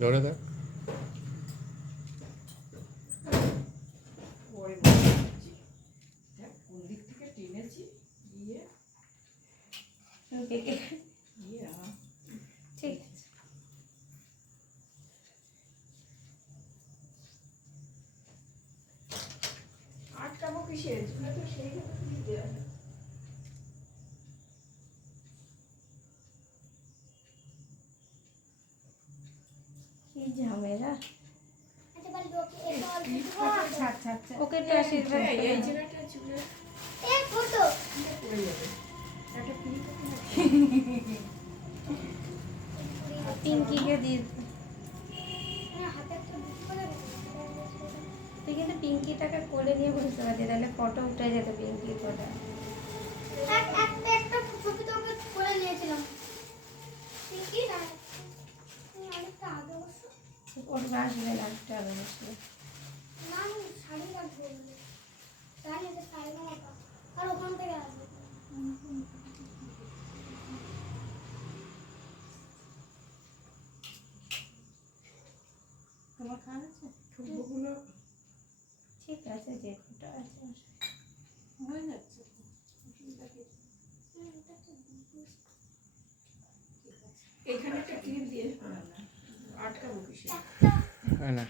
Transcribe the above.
ধরে দেখ কোন দিক থেকে টেনেছি গিয়ে ঠিক আছে। আটকাবো কিসের তো সেই কি ঝামেলা। ওকে তো আশীর্বাদ এই করে দাও। জায়গাটা চুলে পড়ে যাবে একটা ক্লিপ পিঙ্কিকে দিয়ে দে। তুই কিন্তু পিঙ্কিটাকে কোলে নিয়ে বসতে পারছি, তাহলে ফটো উঠে যেত পিঙ্কি কোলে। ওর আসবে না, একটা আগে বসবে। আর ওখান থেকে আসবে। তোমার খাওয়া আছে? ঠুকবোগুলো ঠিক আছে, যে দুটো আছে হয়ে যাচ্ছে এখানে একটা ক্লিপ দিয়ে আটকাবো কিসের হয় না।